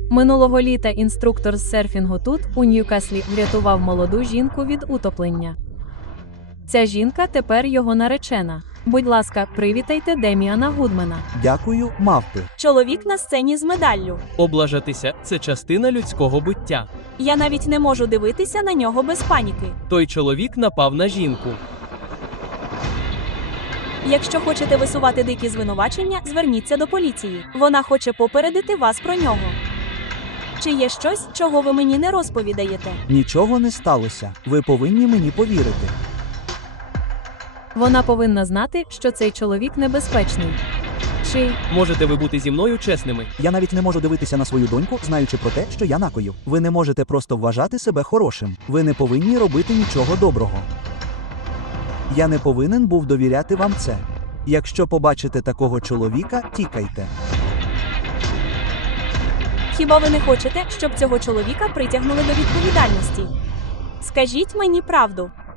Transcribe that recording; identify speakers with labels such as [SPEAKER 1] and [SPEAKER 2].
[SPEAKER 1] Минулого літа інструктор з серфінгу тут, у Ньюкаслі, врятував молоду жінку від утоплення. Ця жінка тепер його наречена. Будь ласка, привітайте Деміана Гудмена.
[SPEAKER 2] Дякую, мавпи.
[SPEAKER 3] Чоловік на сцені з медаллю.
[SPEAKER 4] Облажатися – це частина людського буття.
[SPEAKER 3] Я навіть не можу дивитися на нього без паніки.
[SPEAKER 4] Той чоловік напав на жінку.
[SPEAKER 3] Якщо хочете висувати дикі звинувачення, зверніться до поліції. Вона хоче попередити вас про нього. Чи є щось, чого ви мені не розповідаєте?
[SPEAKER 2] Нічого не сталося. Ви повинні мені повірити.
[SPEAKER 1] Вона повинна знати, що цей чоловік небезпечний. Чи
[SPEAKER 4] Можете ви бути зі мною чесними?
[SPEAKER 2] Я навіть не можу дивитися на свою доньку, знаючи про те, що я накою. Ви не можете просто вважати себе хорошим. Ви не повинні робити нічого доброго. Я не повинен був довіряти вам це. Якщо побачите такого чоловіка, тікайте.
[SPEAKER 3] Хіба ви не хочете, щоб цього чоловіка притягнули до відповідальності? Скажіть мені правду.